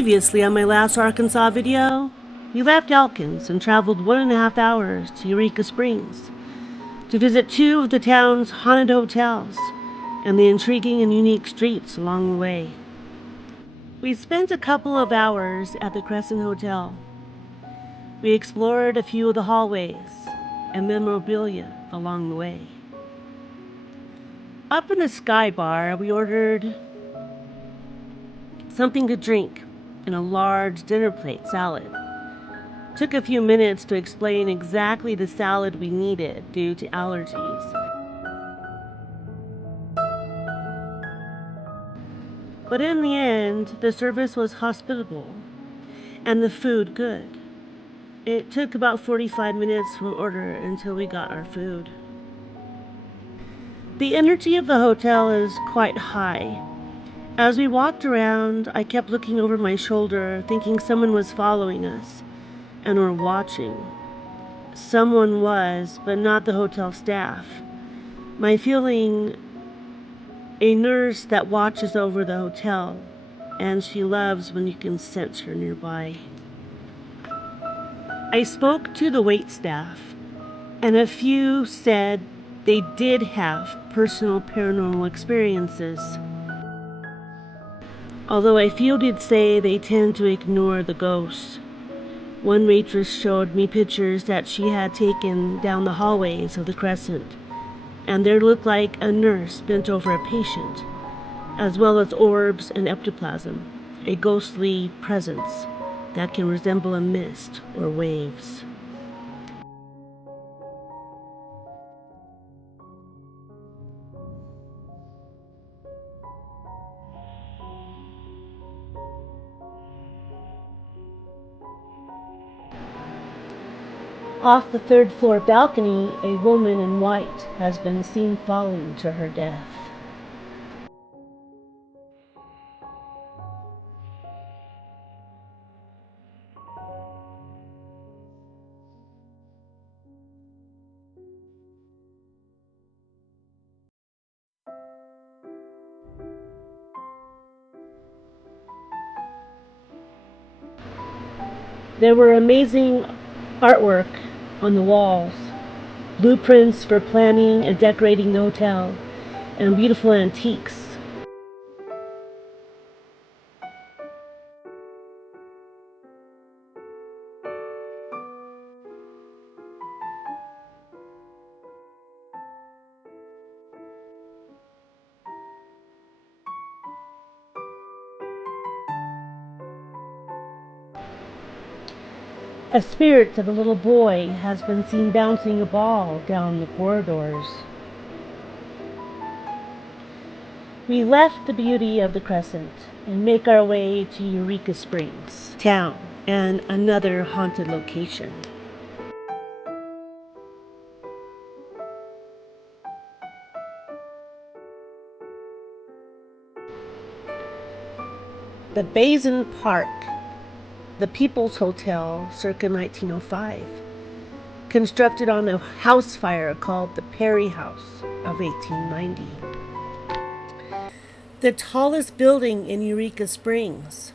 Previously on my last Arkansas video, we left Elkins and traveled 1.5 hours to Eureka Springs to visit 2 of the town's haunted hotels and the intriguing and unique streets along the way. We spent a couple of hours at the Crescent Hotel. We explored a few of the hallways and memorabilia along the way. Up in the Sky Bar, we ordered something to drink and a large dinner plate salad. Took a few minutes to explain exactly the salad we needed due to allergies. But in the end, the service was hospitable and the food good. It took about 45 minutes from order until we got our food. The energy of the hotel is quite high. As we walked around, I kept looking over my shoulder, thinking someone was following us and were watching. Someone was, but not the hotel staff. My feeling, a nurse that watches over the hotel, and she loves when you can sense her nearby. I spoke to the wait staff, and a few said they did have personal paranormal experiences. Although I feel they'd say they tend to ignore the ghosts. One waitress showed me pictures that she had taken down the hallways of the Crescent, and there looked like a nurse bent over a patient, as well as orbs and ectoplasm, a ghostly presence that can resemble a mist or waves. Off the 3rd floor balcony, a woman in white has been seen falling to her death. There were amazing artwork on the walls, blueprints for planning and decorating the hotel, and beautiful antiques. A spirit of a little boy has been seen bouncing a ball down the corridors. We left the beauty of the Crescent and make our way to Eureka Springs town and another haunted location. The Basin Park, the People's Hotel circa 1905, constructed on a house fire called the Perry House of 1890. The tallest building in Eureka Springs,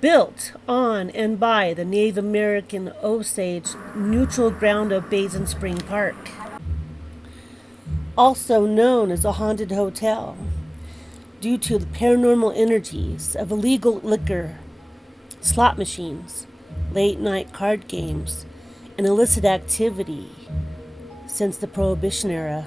built on and by the Native American Osage neutral ground of Basin Spring Park, also known as a haunted hotel due to the paranormal energies of illegal liquor, slot machines, late-night card games, and illicit activity since the Prohibition era.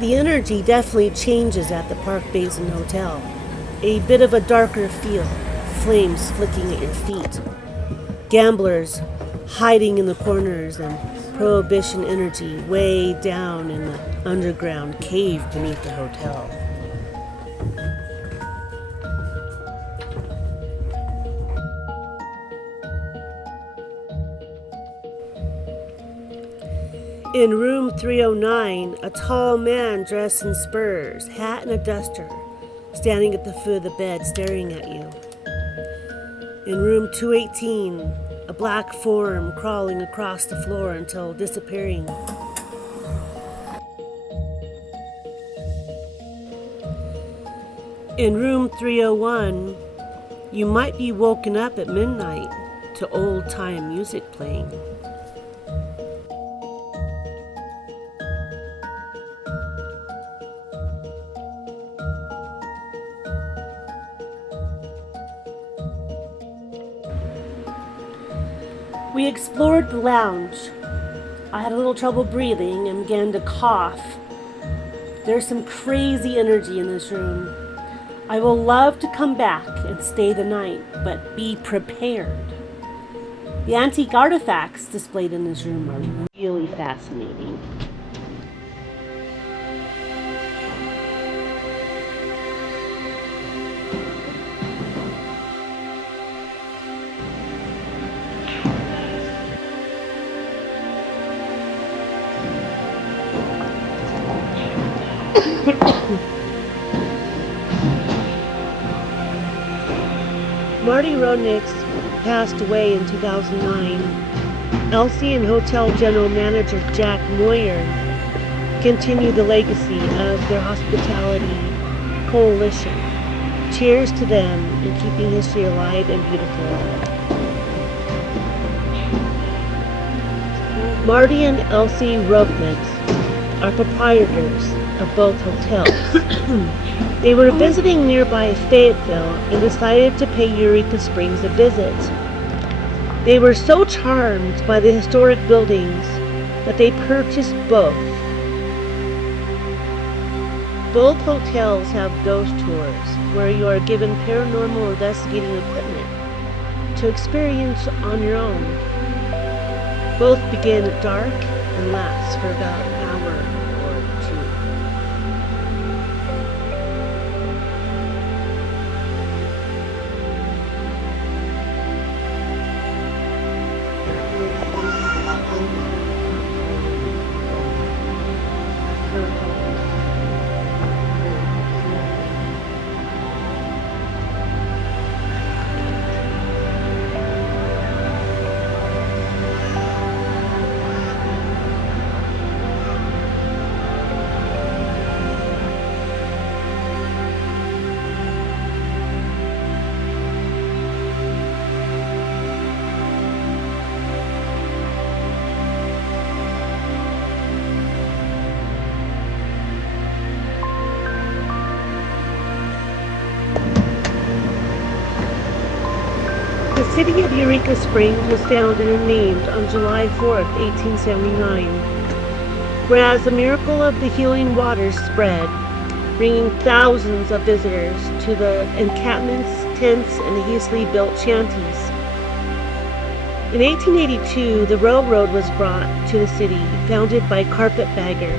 The energy definitely changes at the Park Basin Hotel. A bit of a darker feel, flames flicking at your feet, gamblers hiding in the corners, and Prohibition energy way down in the underground cave beneath the hotel. In room 309, a tall man dressed in spurs, hat and a duster, standing at the foot of the bed staring at you. In room 218, a black form crawling across the floor until disappearing. In room 301, you might be woken up at midnight to old-time music playing. We explored the lounge. I had a little trouble breathing and began to cough. There's some crazy energy in this room. I will love to come back and stay the night, but be prepared. The antique artifacts displayed in this room are really fascinating. Marty Rodniks passed away in 2009. Elsie and hotel general manager Jack Moyer continued the legacy of their hospitality coalition. Cheers to them in keeping history alive and beautiful. Marty and Elsie Rodniks are proprietors of both hotels. They were visiting nearby Fayetteville and decided to pay Eureka Springs a visit. They were so charmed by the historic buildings that they purchased both. Both hotels have ghost tours where you are given paranormal investigating equipment to experience on your own. Both begin at dark and last for about an hour or two. The city of Eureka Springs was founded and named on July 4th, 1879, whereas the miracle of the healing waters spread, bringing thousands of visitors to the encampments, tents, and the hastily built shanties. In 1882, the railroad was brought to the city, founded by carpetbagger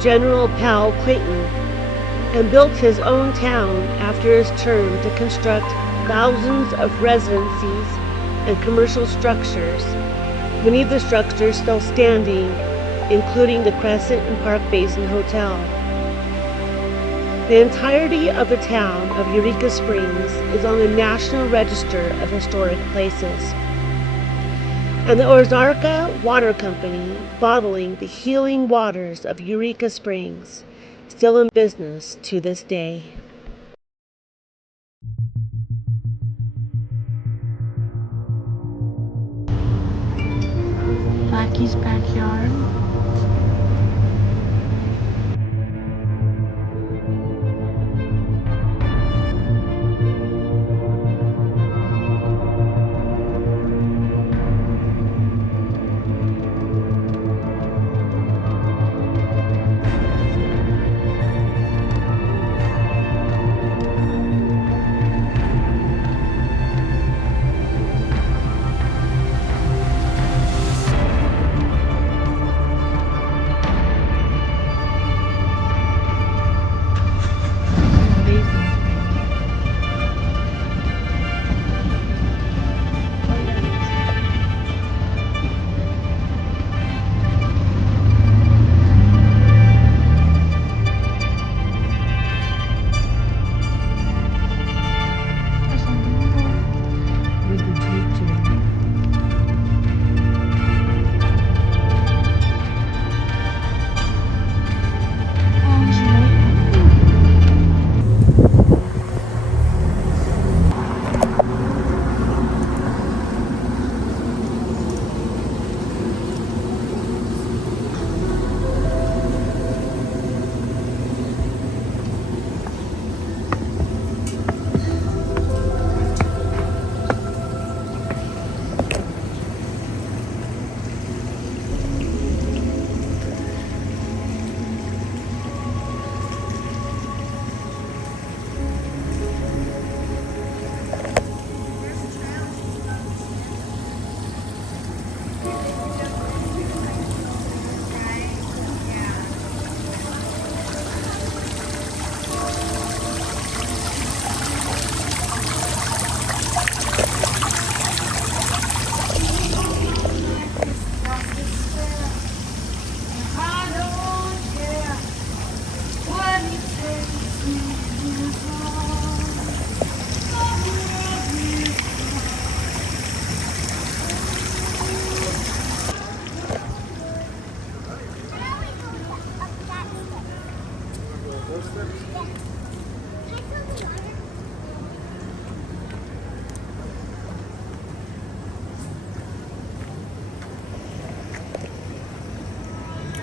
General Powell Clayton, and built his own town after his term to construct thousands of residencies and commercial structures, many of the structures still standing, including the Crescent and Park Basin Hotel. The entirety of the town of Eureka Springs is on the National Register of Historic Places. And the Ozarka Water Company, bottling the healing waters of Eureka Springs, still in business to this day. Blackie's backyard.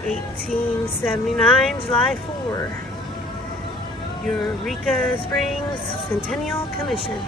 1879, July 4. Eureka Springs Centennial Commission.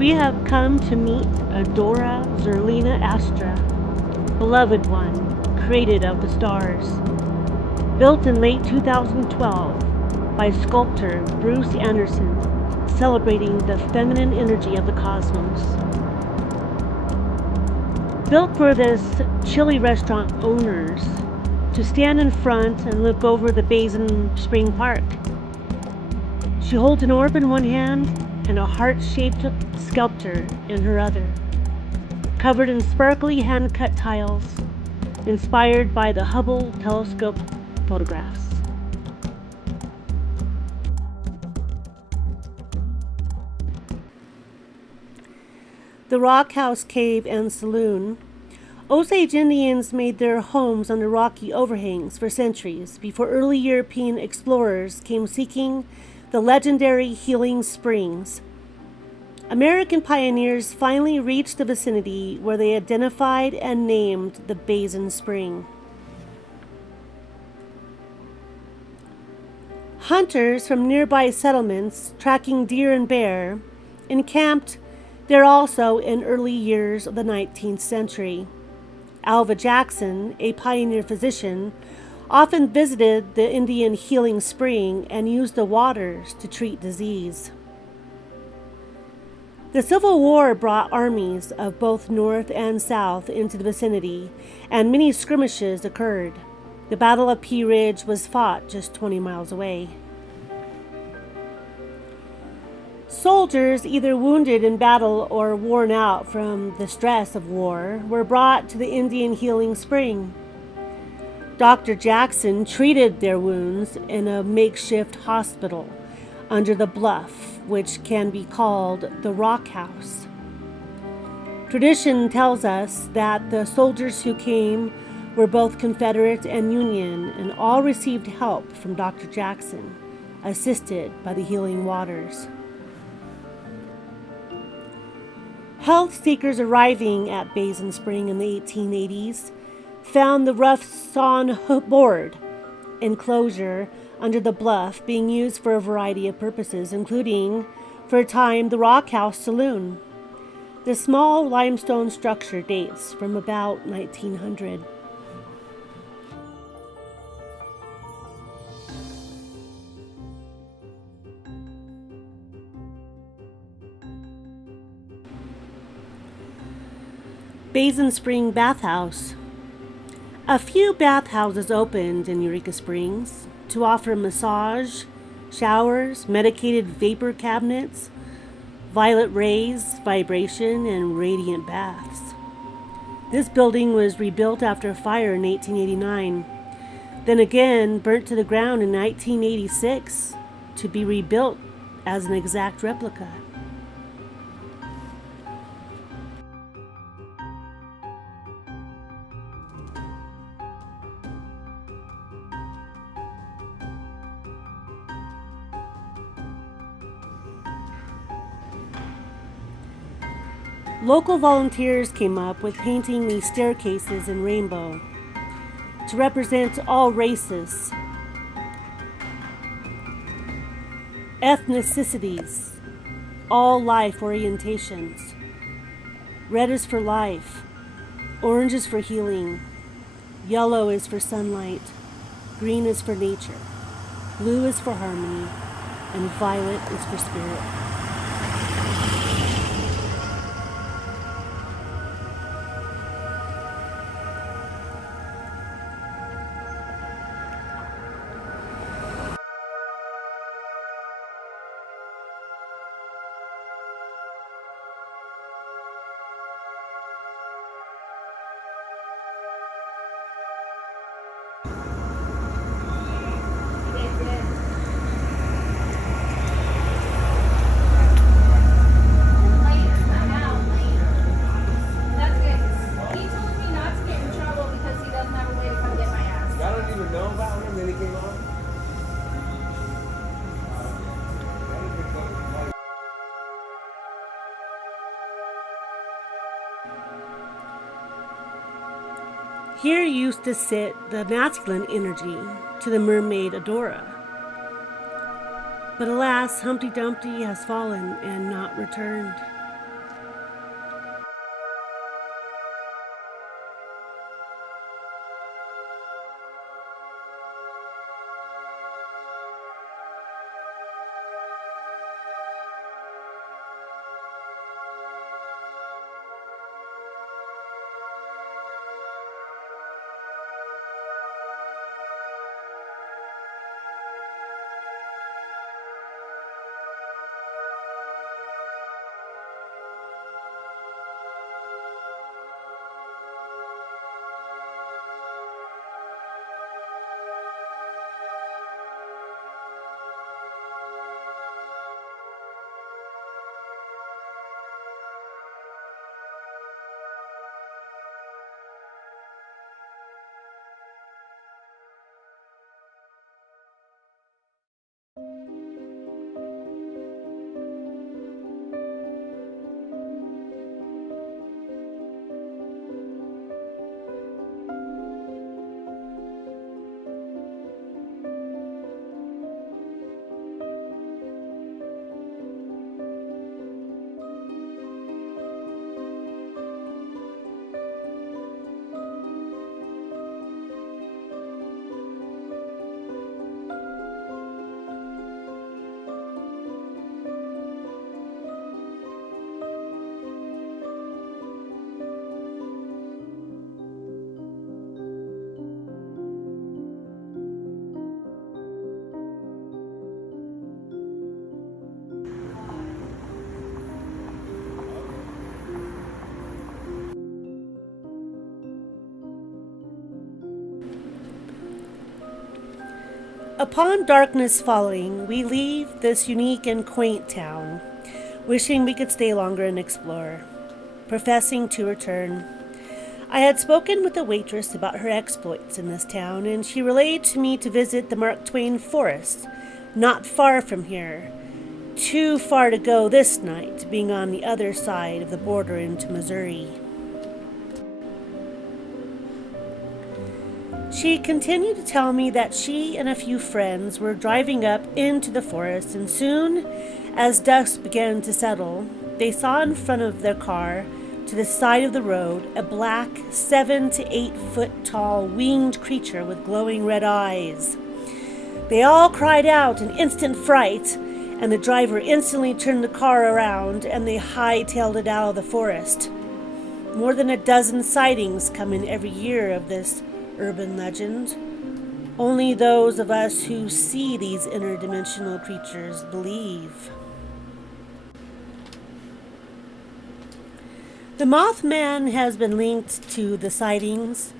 We have come to meet Adora Zerlina Astra, beloved one, created of the stars. Built in late 2012 by sculptor Bruce Anderson, celebrating the feminine energy of the cosmos. Built for this chili restaurant owners to stand in front and look over the Basin Spring Park. She holds an orb in one hand and a heart-shaped sculpture in her other, covered in sparkly hand-cut tiles, inspired by the Hubble telescope photographs. The Rock House Cave and Saloon. Osage Indians made their homes under rocky overhangs for centuries before early European explorers came seeking the legendary healing springs. American pioneers finally reached the vicinity where they identified and named the Basin Spring. Hunters from nearby settlements, tracking deer and bear, encamped there also in early years of the 19th century. Alva Jackson, a pioneer physician, often visited the Indian healing spring and used the waters to treat disease. The Civil War brought armies of both North and South into the vicinity, and many skirmishes occurred. The Battle of Pea Ridge was fought just 20 miles away. Soldiers, either wounded in battle or worn out from the stress of war, were brought to the Indian healing spring. Dr. Jackson treated their wounds in a makeshift hospital under the bluff, which can be called the Rock House. Tradition tells us that the soldiers who came were both Confederate and Union, and all received help from Dr. Jackson, assisted by the healing waters. Health seekers arriving at Basin Spring in the 1880s found the rough sawn board enclosure under the bluff being used for a variety of purposes, including, for a time, the Rock House Saloon. The small limestone structure dates from about 1900. Basin Spring Bathhouse. A few bathhouses opened in Eureka Springs to offer massage, showers, medicated vapor cabinets, violet rays, vibration, and radiant baths. This building was rebuilt after a fire in 1889, then again burnt to the ground in 1986 to be rebuilt as an exact replica. Local volunteers came up with painting these staircases in rainbow to represent all races, ethnicities, all life orientations. Red is for life, orange is for healing, yellow is for sunlight, green is for nature, blue is for harmony, and violet is for spirit. Here used to sit the masculine energy to the mermaid Adora. But alas, Humpty Dumpty has fallen and not returned. Upon darkness falling, we leave this unique and quaint town, wishing we could stay longer and explore, professing to return. I had spoken with a waitress about her exploits in this town, and she relayed to me to visit the Mark Twain Forest, not far from here. Too far to go this night, being on the other side of the border into Missouri. She continued to tell me that she and a few friends were driving up into the forest, and soon, as dusk began to settle, they saw in front of their car, to the side of the road, a black 7 to 8 foot tall winged creature with glowing red eyes. They all cried out in instant fright, and the driver instantly turned the car around and they hightailed it out of the forest. More than a dozen sightings come in every year of this urban legend. Only those of us who see these interdimensional creatures believe. The Mothman has been linked to the sightings,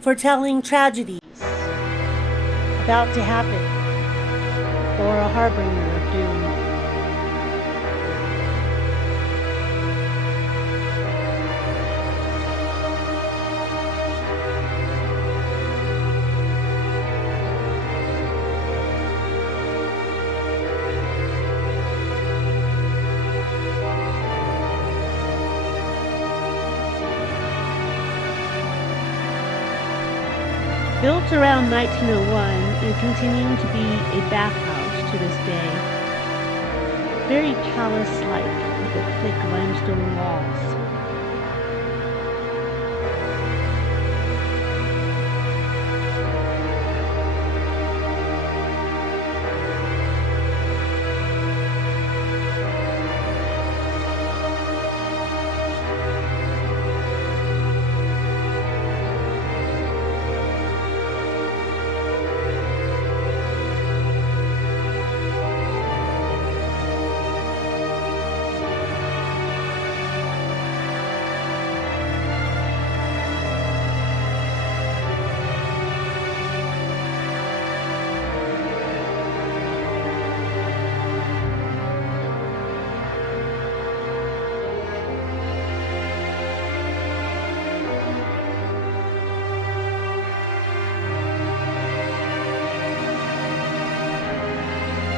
foretelling tragedies about to happen, or a harbinger of doom. Built around 1901 and continuing to be a bathhouse to this day. Very palace-like with the thick limestone walls.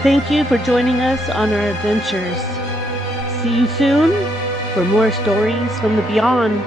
Thank you for joining us on our adventures. See you soon for more stories from the beyond.